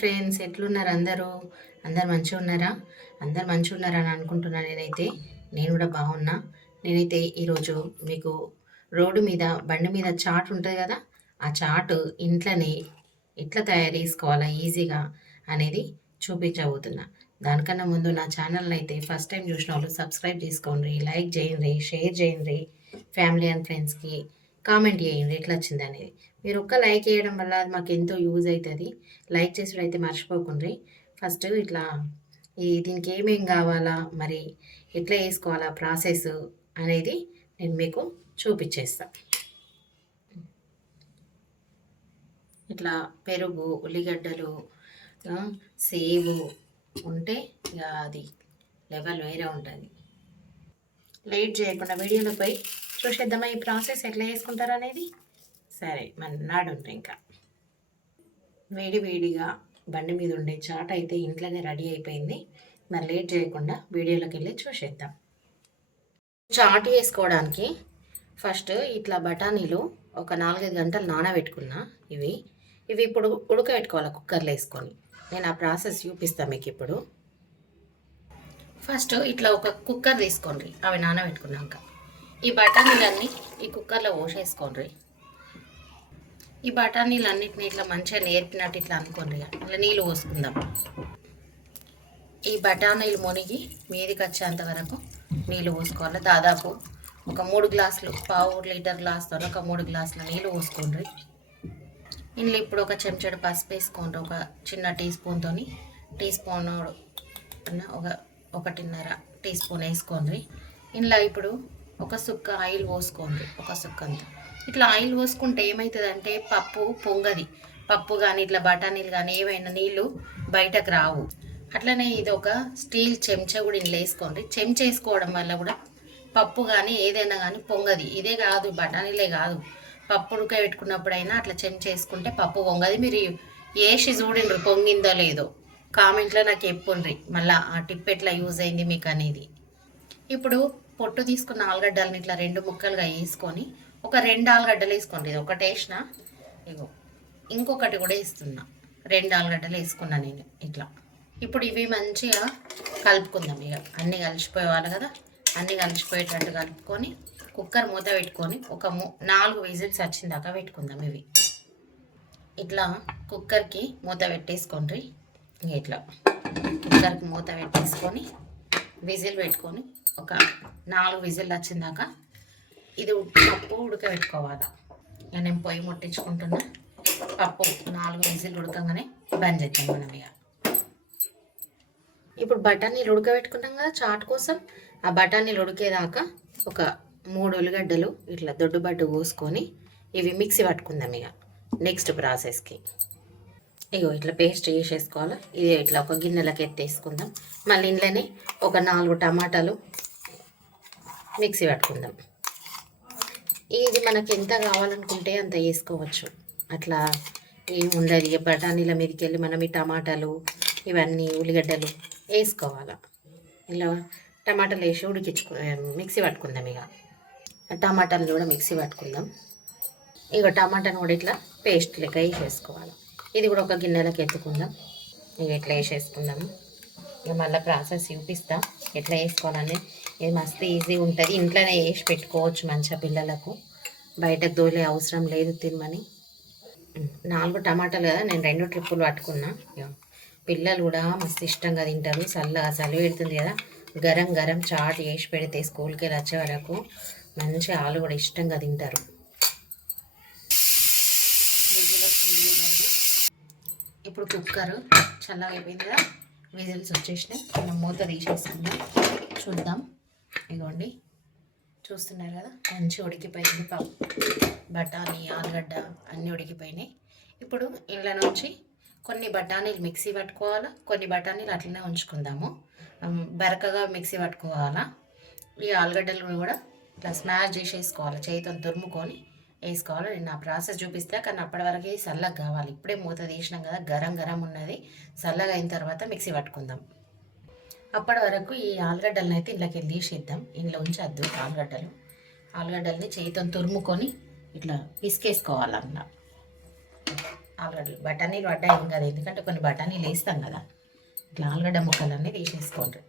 Friends ఎట్లున్నారు అందరూ? అందరు మంచిగా ఉన్నారా అందరు మంచిగా ఉన్నారా అని అనుకుంటున్నా నేనైతే. నేను కూడా బాగున్నా. నేనైతే ఈరోజు మీకు రోడ్డు మీద బండి మీద చాట్ ఉంటుంది కదా? ఆ చాట్ ఇంట్లోనే ఎట్లా తయారు చేసుకోవాలా ఈజీగా అనేది చూపించబోతున్నా. దానికన్నా ముందు నా ఛానల్ని అయితే ఫస్ట్ టైం చూసిన వాళ్ళు సబ్స్క్రైబ్ చేసుకోండి లైక్ చేయండి షేర్ చేయండి. ఫ్యామిలీ అండ్ ఫ్రెండ్స్కి కామెంట్ చేయండి ఎట్లా వచ్చింది అనేది. మీరు ఒక్క లైక్ చేయడం వల్ల అది మాకు ఎంతో యూజ్ అవుతుంది లైక్ చేసుడు అయితే మర్చిపోకుండ్రి ఫస్ట్ ఇట్లా ఈ దీనికి ఏమేం కావాలా మరి ఎట్లా వేసుకోవాలా ప్రాసెస్ అనేది నేను మీకు చూపించేస్తా ఇట్లా పెరుగు ఉల్లిగడ్డలు సేవు ఉంటే ఇక అది లెవెల్ వేరే ఉంటుంది. లేట్ చేయకుండా వీడియోలో పోయి చూసేద్దామా ఈ ప్రాసెస్ ఎట్లా వేసుకుంటారు అనేది సరే మన నాడు ఇంకా. వేడి వేడిగా బండి మీద ఉండే చాట్ అయితే ఇంట్లోనే రెడీ అయిపోయింది. మరి లేట్ చేయకుండా వీడియోలోకి వెళ్ళి చూసేద్దాం. చాట్ వేసుకోవడానికి ఫస్ట్ ఇట్లా బఠానీలు ఒక నాలుగైదు గంటలు నానబెట్టుకున్నా ఇవి. ఇవి ఇప్పుడు ఉడకబెట్టుకోవాలి కుక్కర్లో వేసుకొని. నేను ఆ ప్రాసెస్ చూపిస్తాను మీకు ఇప్పుడు. ఫస్ట్ ఇట్లా ఒక కుక్కర్ తీసుకోండి అవి నానబెట్టుకున్నాక. ఈ బఠానీలన్నీ ఈ కుక్కర్లో పోసేసుకోండి. ఈ బఠానీలు అన్నింటినీ ఇట్లా మంచిగా నేర్పినట్టు ఇట్లా అనుకోండి ఇట్లా నీళ్ళు పోసుకుందాం. ఈ బఠానీలు మునిగి మీదికి వచ్చేంత వరకు నీళ్ళు పోసుకోవాలి. దాదాపు ఒక మూడు గ్లాసులు పావు లీటర్ గ్లాస్తో ఒక మూడు గ్లాసుల నీళ్ళు పోసుకోండి. ఇందులో ఇప్పుడు ఒక చెంచాడు పసుపు వేసుకోండి. ఒక చిన్న టీ స్పూన్తో టీ స్పూన్ అన్న ఒక ఒకటిన్నర టీ స్పూన్ వేసుకోండి. ఇందులో ఇప్పుడు ఒక సుక్క ఆయిల్ పోసుకోండి. ఒక సుక్క ఇట్లా ఆయిల్ పోసుకుంటే ఏమవుతుందంటే పప్పు పొంగది. పప్పు కానీ ఇట్లా బఠానీలు కానీ ఏవైనా నీళ్ళు బయటకు రావు. అట్లనే ఇది ఒక స్టీల్ చెంచా కూడా ఇందులో వేసుకోండి. చెంచా వేసుకోవడం వల్ల కూడా పప్పు కానీ ఏదైనా కానీ పొంగది. ఇదే కాదు బఠానీలే కాదు. పప్పు ఉడకబెట్టుకున్నప్పుడైనా అట్లా చెంచా వేసుకుంటే పప్పు పొంగది. మీరు వేసి చూడండి పొంగిందో లేదో. కామెంట్లో నాకు చెప్పుండ్రి. మళ్ళీ ఆ టిప్ ఎట్లా యూజ్ అయింది మీకు అనేది ఇప్పుడు పొట్టు తీసుకున్న ఆలుగడ్డలను ఇట్లా రెండు ముక్కలుగా వేసుకొని ఒక రెండు ఆలుగడ్డలు వేసుకోండి. ఇది ఒకటి వేసిన ఇగో ఇంకొకటి కూడా వేస్తున్నా. రెండు ఆలుగడ్డలు వేసుకున్నా నేను ఇట్లా. ఇప్పుడు ఇవి మంచిగా కలుపుకుందాం ఇక. అన్నీ కలిసిపోయేవాళ్ళు కదా అన్నీ కలిసిపోయేటట్టు కలుపుకొని కుక్కర్ మూత పెట్టుకొని ఒక మూ నాలుగు విజిల్స్ వచ్చిందాకా పెట్టుకుందాం ఇవి. ఇట్లా కుక్కర్కి మూత పెట్టేసుకోండి. ఇంక ఇట్లా కుక్కర్కి మూత పెట్టేసుకొని విజిల్ పెట్టుకొని ఒక నాలుగు విజిల్ వచ్చిందాక ఇది పప్పు ఉడకబెట్టుకోవాలి. ఇక నేను పొయ్యి ముట్టించుకుంటున్నా. పప్పు నాలుగు విజిల్ ఉడకంగానే బంద్ చేద్దాం మనం ఇక. ఇప్పుడు బఠానీలు ఉడకబెట్టుకున్నాం కదా చాట్ కోసం. ఆ బఠానీలు ఉడికేదాకా ఒక మూడు ఉల్లిగడ్డలు ఇట్లా దొడ్డుబడ్డు పోసుకొని ఇవి మిక్సీ పట్టుకుందాం ఇక. నెక్స్ట్ ప్రాసెస్కి ఇగో ఇట్లా పేస్ట్ చేసేసుకోవాలి. ఇది ఇట్లా ఒక గిన్నెలకు ఎత్తేసుకుందాం. మళ్ళీ ఇంట్లోనే ఒక నాలుగు టమాటాలు మిక్సీ పట్టుకుందాం. ఇది మనకి ఎంత కావాలనుకుంటే అంత వేసుకోవచ్చు అట్లా ఏం ఉండదు. ఇక బఠానీల మీదకి వెళ్ళి మనం ఈ టమాటాలు ఇవన్నీ ఉల్లిగడ్డలు వేసుకోవాలి. ఇలా టమాటాలు వేసి ఉడికించుకు మిక్సీ పట్టుకుందాం ఇక. టమాటాలు కూడా మిక్సీ పట్టుకుందాం. ఇక టమాటాను కూడా ఇట్లా పేస్ట్ లెక్క వేసేసుకోవాలి. ఇది కూడా ఒక గిన్నెలకు ఎత్తుకుందాం. ఇక ఇట్లా వేసేసుకుందాము ఇక మళ్ళీ ప్రాసెస్ చూపిస్తాం. ఎట్లా వేసుకోవాలని ఇది మస్తు ఈజీ ఉంటుంది. ఇంట్లోనే వేసి పెట్టుకోవచ్చు మంచిగా పిల్లలకు. బయటకు దోలే అవసరం లేదు తినమని. నాలుగు టమాటాలు కదా నేను రెండు ట్రిప్పులు పట్టుకున్నా. పిల్లలు కూడా మస్తు ఇష్టంగా తింటారు. చల్లగా చలి పెడుతుంది కదా. గరం గరం చాట్ వేసి పెడితే స్కూల్కి వెళ్ళి వచ్చే వరకు మంచి ఆలు కూడా ఇష్టంగా తింటారు. ఇప్పుడు కుక్కర్ చల్లగా అయిపోయింది కదా. విజిల్స్ వచ్చేసినాయి. మనం మూత తీసేసుకుందాం చూద్దాం. ఇదిగోండి చూస్తున్నారు కదా మంచి ఉడికిపోయింది పప్పు బఠానీ ఆలుగడ్డ అన్నీ ఉడికిపోయినాయి. ఇప్పుడు ఇంట్లో నుంచి కొన్ని బఠానీలు మిక్సీ పట్టుకోవాలా కొన్ని బఠానీలు అట్లనే ఉంచుకుందాము. బరకగా మిక్సీ పట్టుకోవాలా. ఈ ఆలుగడ్డలు కూడా ఇట్లా స్మాష్ చేసేసుకోవాలి చేతితో దుర్ముకొని వేసుకోవాలి. నేను నా ప్రాసెస్ చూపిస్తే కానీ అప్పటి వరకు చల్లగా కావాలి. ఇప్పుడే మూత తీసినాం కదా గరం గరం ఉన్నది. చల్లగా అయిన తర్వాత మిక్సీ పట్టుకుందాం. అప్పటి వరకు ఈ ఆలుగడ్డలను అయితే ఇంట్లోకి వెళ్ళి తీసేద్దాం. ఇంట్లో ఉంచద్దు ఆలుగడ్డలు. ఆలుగడ్డల్ని చేతితో తురుముకొని ఇట్లా పిసికేసుకోవాలన్న ఆలుగడ్డలు. బఠానీలు పడ్డాయి ఏం కదా ఎందుకంటే కొన్ని బఠానీలు వేస్తాం కదా. ఇట్లా ఆలుగడ్డ ముక్కలన్నీ తీసేసుకోండి.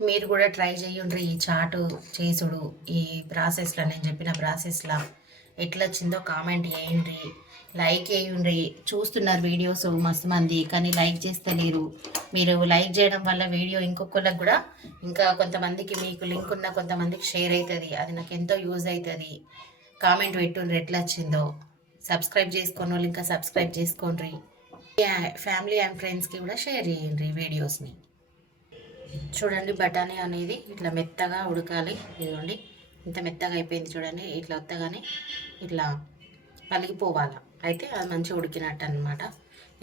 మీరు కూడా ట్రై చేయండి ఈ చాటు చేసుడు ఈ ప్రాసెస్లో నేను చెప్పిన ప్రాసెస్లో. ఎట్లా వచ్చిందో కామెంట్ చేయండి లైక్ చేయండి. చూస్తున్నారు వీడియోస్ మస్తు మంది కానీ లైక్ చేస్తలేరు. మీరు లైక్ చేయడం వల్ల వీడియో ఇంకొకళ్ళకి కూడా ఇంకా కొంతమందికి మీకు లింక్ ఉన్న కొంతమందికి షేర్ అవుతుంది అది నాకు ఎంతో యూజ్ అవుతుంది కామెంట్ పెట్టుండ్రి ఎట్లా వచ్చిందో. సబ్స్క్రైబ్ చేసుకోని వాళ్ళు ఇంకా సబ్స్క్రైబ్ చేసుకోండి ఫ్యామిలీ అండ్ ఫ్రెండ్స్కి కూడా షేర్ చేయండి వీడియోస్ని. చూడండి బఠానీ అనేది ఇట్లా మెత్తగా ఉడకాలి. ఇదిగోండి ఇంత మెత్తగా అయిపోయింది చూడండి ఇట్లా వత్తగానే ఇట్లా పలిగిపోవాలి. అయితే అది మంచిగా ఉడికినట్టు అనమాట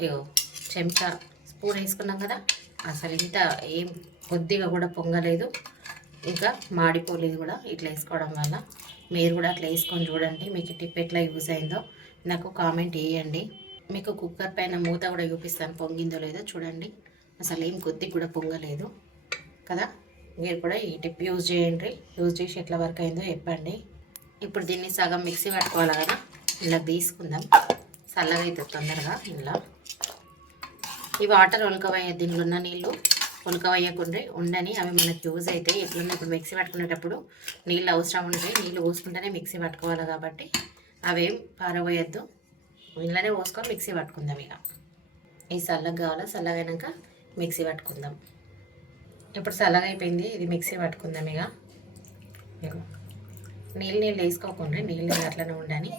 ఇగో చెంచా. స్పూన్ వేసుకున్నాం కదా అసలు ఇంత ఏం కొద్దిగా కూడా పొంగలేదు. ఇంకా మాడిపోలేదు కూడా ఇట్లా వేసుకోవడం వల్ల. మీరు కూడా అట్లా వేసుకొని చూడండి మీకు టిప్ ఎట్లా యూజ్ అయిందో. నాకు కామెంట్ వేయండి. మీకు కుక్కర్ పైన మూత కూడా చూపిస్తాను పొంగిందో లేదో చూడండి. అసలు ఏం కొద్దిగా కూడా పొంగలేదు కదా. మీరు కూడా ఈ టిప్ యూజ్ చేయండి. యూజ్ చేసి ఎట్లా వర్క్ అయిందో చెప్పండి. ఇప్పుడు దీన్ని సగం మిక్సీ పట్టుకోవాలి కదా ఇలా తీసుకుందాం. చల్లగా అవుతుంది తొందరగా ఇలా. ఈ వాటర్ ఉలకవయ్య దీనిలో ఉన్న నీళ్ళు ఉలకవయ్యకుండా ఉండని అవి మనకు యూజ్ అవుతాయి ఎప్పుడన్నా ఇప్పుడు మిక్సీ పట్టుకునేటప్పుడు నీళ్ళు అవసరం ఉంటాయి నీళ్ళు పోసుకుంటేనే మిక్సీ పట్టుకోవాలి కాబట్టి అవేం పారబోయొద్దు. నీళ్ళనే పోసుకొని మిక్సీ పట్టుకుందాం ఇక. ఈ చల్లగా కావాలా? చల్లగైనాక మిక్సీ పట్టుకుందాం. ఇప్పుడు చల్లగా అయిపోయింది ఇది మిక్సీ పట్టుకుందాం ఇక. నీళ్ళు నీళ్ళు వేసుకోకుండా నీళ్ళు నీళ్ళు అట్లనే ఉండని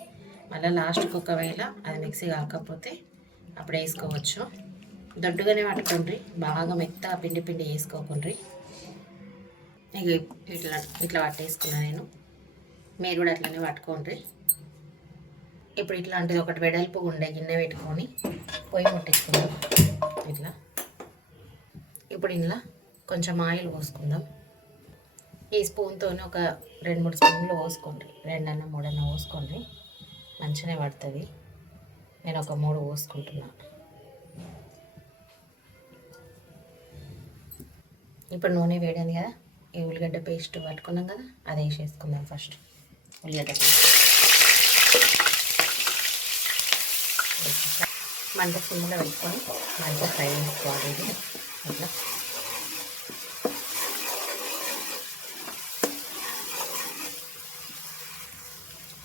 మళ్ళీ లాస్ట్కి ఒకవేళ అది మిక్సీ కాకపోతే అప్పుడు వేసుకోవచ్చు. దొడ్డుగానే పట్టుకోండి బాగా మెత్త పిండి పిండి వేసుకోకుండ్రి ఇక ఇట్లా ఇట్లా పట్టేసుకున్నా నేను. మీరు కూడా అట్లనే పట్టుకోండి ఇప్పుడు ఇట్లాంటిది ఒకటి వెడల్పు ఉండే గిన్నె పెట్టుకొని పొయ్యి ముట్టించుకుందాం. ఇట్లా. ఇప్పుడు ఇందులో కొంచెం ఆయిల్ పోసుకుందాం. ఈ స్పూన్తో ఒక రెండు మూడు స్పూన్లు పోసుకోండి. రెండన్న మూడన్న పోసుకోండి. మంచిగానే పడుతుంది. నేను ఒక మూడు పోసుకుంటున్నాను ఇప్పుడు నూనె వేడింది కదా ఈ ఉల్లిగడ్డ పేస్ట్ పట్టుకున్నాం కదా అది వేసేసుకుందాం ఫస్ట్ ఉల్లిగడ్డ పేస్ట్ మంట సిమ్లో పెట్టుకొని మంచిగా ఫ్రై చేసుకోవాలి ఇది. అట్లా.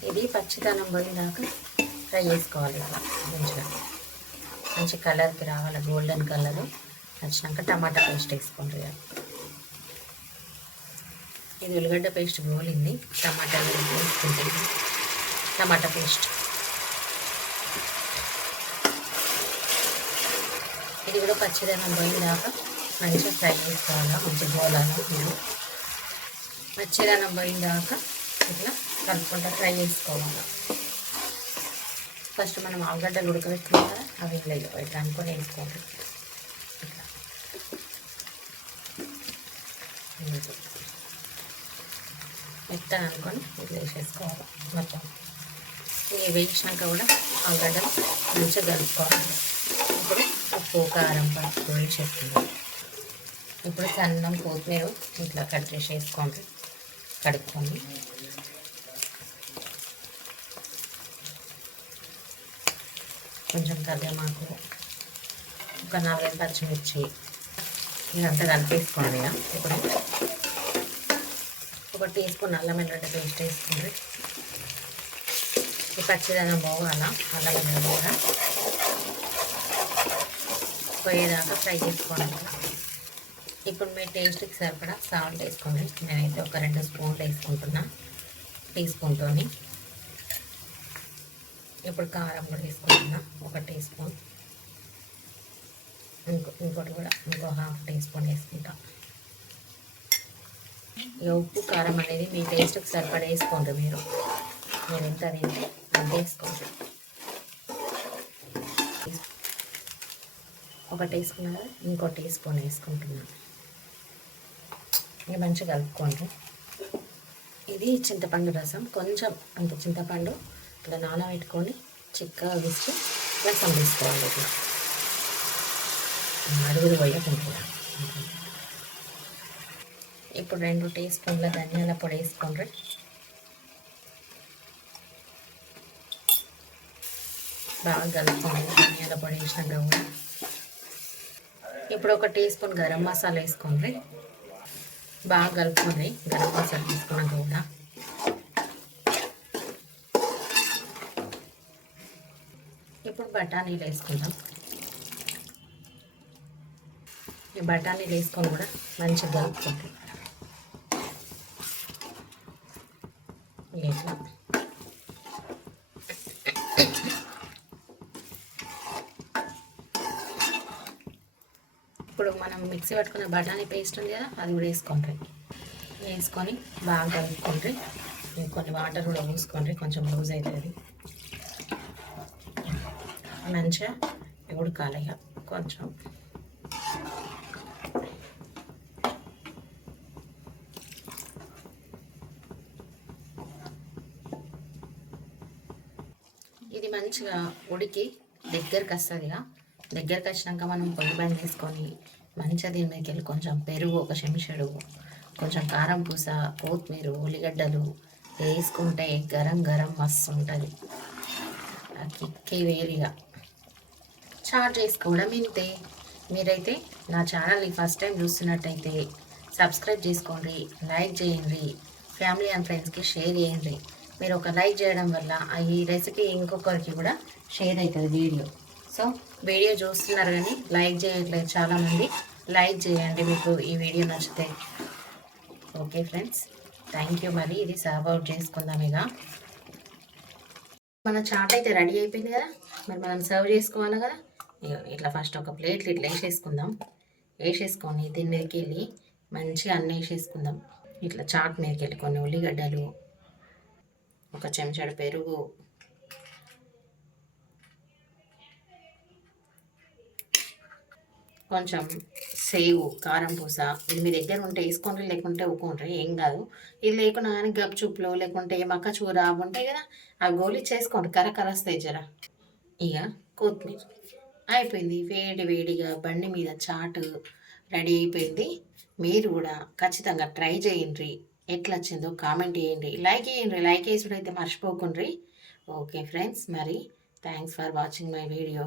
ఇది పచ్చిదనం పోయినాక ఫ్రై చేసుకోవాలి మంచిగా. మంచి కలర్కి రావాలి గోల్డెన్ కలర్ వచ్చినాక టమాటా పేస్ట్ వేసుకోండి ఇది ఉల్లిగడ్డ పేస్ట్ గోలింది టమాటా వేసుకుంటుంది టమాటా పేస్ట్. ఇది కూడా పచ్చిదనం పోయిందాక మంచిగా ఫ్రై చేసుకోవాలా మంచి గోలాలు మీరు. పచ్చిదనం దాకా ఇట్లా కలుపుకుంటా ఫ్రై చేసుకోవాలి. ఫస్ట్ మనం ఆలుగడ్డలు ఉడకబెట్టుకుంటా అవి ఇట్లా ఇట్లా అనుకొని వేసుకోవాలి ఇట్లా ఇది. మెత్తగా అనుకొని ఇట్లా వేసేసుకోవాలి మొత్తం. ఇవి వేయించినాక కూడా ఆలుగడ్డ మంచిగా కలుపుకోవాలి. ఇప్పుడు ఉప్పు కారం పప్పు వేసేస్తుంది ఇప్పుడు సన్నం కొత్తిమీర ఇట్లా కట్ చేసేసుకోండి. కడుక్కోండి కడుక్కొని. కొంచెం కరివేమాకు ఒక నలభై పచ్చిమిర్చి ఇదంతా కలిపేసుకోండి ఇక. ఇప్పుడు ఒక టీ స్పూన్ అల్లం ఎల్లుండి పేస్ట్ వేసుకోండి ఈ పచ్చిదనం పోవాల అల్లం ఎల్లుండి కూడా. పోయేదాకా ఫ్రై చేసుకోండి ఇప్పుడు మీ టేస్ట్కి సరిపడా సాల్ట్ వేసుకోండి. నేనైతే ఒక రెండు స్పూన్లు వేసుకుంటున్నా టీ స్పూన్తోని ఇప్పుడు కారం కూడా వేసుకుంటున్నా ఒక టీ స్పూన్. ఇంకో ఇంకోటి కూడా ఇంకో హాఫ్ టీ స్పూన్ వేసుకుంటాం. ఇక ఉప్పు కారం అనేది మీ టేస్ట్కి సరిపడా వేసుకోండి మీరు. నేను ఎంత తింటే అంత వేసుకోండి. ఒకటి వేసుకున్నా కదా ఇంకో టీ స్పూన్ వేసుకుంటున్నాను ఇక మంచిగా కలుపుకోండి. ఇది చింతపండు రసం. కొంచెం అంత చింతపండు ఇట్లా నానబెట్టుకొని చిక్కగా విసిచి రసం తీసుకోవాలి ఇట్లా. అడుగులు పోయకుండా ఇప్పుడు రెండు టీ స్పూన్ల ధనియాల పొడి వేసుకోండి బాగా కలుపుకోండి ధనియాల పొడి వేసినాక కూడా ఇప్పుడు ఒక టీ స్పూన్ గరం మసాలా వేసుకోండి బాగా కలుపుకోండి గరం మసాలా తీసుకున్నాక కూడా ఇప్పుడు బఠానీలు వేసుకుందాం ఈ బఠానీలు వేసుకొని కూడా మంచిగా కలుపుకోండి ఇట్లా. ఇప్పుడు మనం మిక్సీ పట్టుకున్న బఠానీ పేస్ట్ ఉంది కదా అది కూడా వేసుకోండి వేసుకొని బాగా కలుపుకోండి కొన్ని వాటర్ కూడా పోసుకోండి కొంచెం లూజ్ అవుతుంది. మంచిగా ఉడకాలి ఇక. కొంచెం ఇది మంచిగా ఉడికి దగ్గరికి వస్తుందిగా దగ్గరికి వచ్చినాక మనం పొయ్యి బంద్ చేసుకొని మంచిగా దీని మీదకి వెళ్ళి కొంచెం పెరుగు ఒక చెంచాడు కొంచెం కారం పూస కొత్తిమీర ఉల్లిగడ్డలు వేసుకుంటే గరం గరం మస్తు ఉంటుంది. ఆ కిక్కే వేరుగా. చార్జ్ చేసుకోవడం ఇంతే. మీరైతే నా ఛానల్ని ఫస్ట్ టైం చూస్తున్నట్టయితే సబ్స్క్రైబ్ చేసుకోండి లైక్ చేయండి ఫ్యామిలీ అండ్ ఫ్రెండ్స్కి షేర్ చేయండి. మీరు ఒక లైక్ చేయడం వల్ల ఆ ఈ రెసిపీ ఇంకొకరికి కూడా షేర్ అవుతుంది వీడియో. సో వీడియో చూస్తున్నారు కానీ లైక్ చేయట్లేదు చాలామంది. లైక్ చేయండి మీకు ఈ వీడియో నచ్చితే. ఓకే ఫ్రెండ్స్ థ్యాంక్ యూ మరి ఇది సర్వ్ అవుట్ చేసుకుందాం ఇక. మన చాట్ అయితే రెడీ అయిపోయింది కదా. మరి మనం సర్వ్ చేసుకోవాలి కదా. ఇగో ఇట్లా ఫస్ట్ ఒక ప్లేట్లు ఇట్లా వేసేసుకుందాం. వేసేసుకొని దీని మీదకి వెళ్ళి మంచిగా అన్నీ వేసేసుకుందాం. ఇట్లా చాట్ మీదకి వెళ్ళి కొన్ని ఉల్లిగడ్డలు ఒక చెంచాడు పెరుగు. కొంచెం సేవు కారం పూస. ఇది మీ దగ్గర ఉంటే వేసుకోండి లేకుంటే ఊకుండ్రి ఏం కాదు. ఇది లేకుండా కానీ గప్చుప్లు లేకుంటే మక్క చూర అవి ఉంటాయి కదా ఆ గోళీ చేసుకోండి. కరకర జరా. ఇక కొత్తిమీర. అయిపోయింది. వేడి వేడిగా బండి మీద చాటు రెడీ అయిపోయింది. మీరు కూడా ఖచ్చితంగా ట్రై చేయండి. ఎట్లా వచ్చిందో కామెంట్ చేయండి. లైక్ చేయండి. లైక్ వేసుడు అయితే మర్చిపోకుండ్రి ఓకే ఫ్రెండ్స్ మరి thanks for watching my video.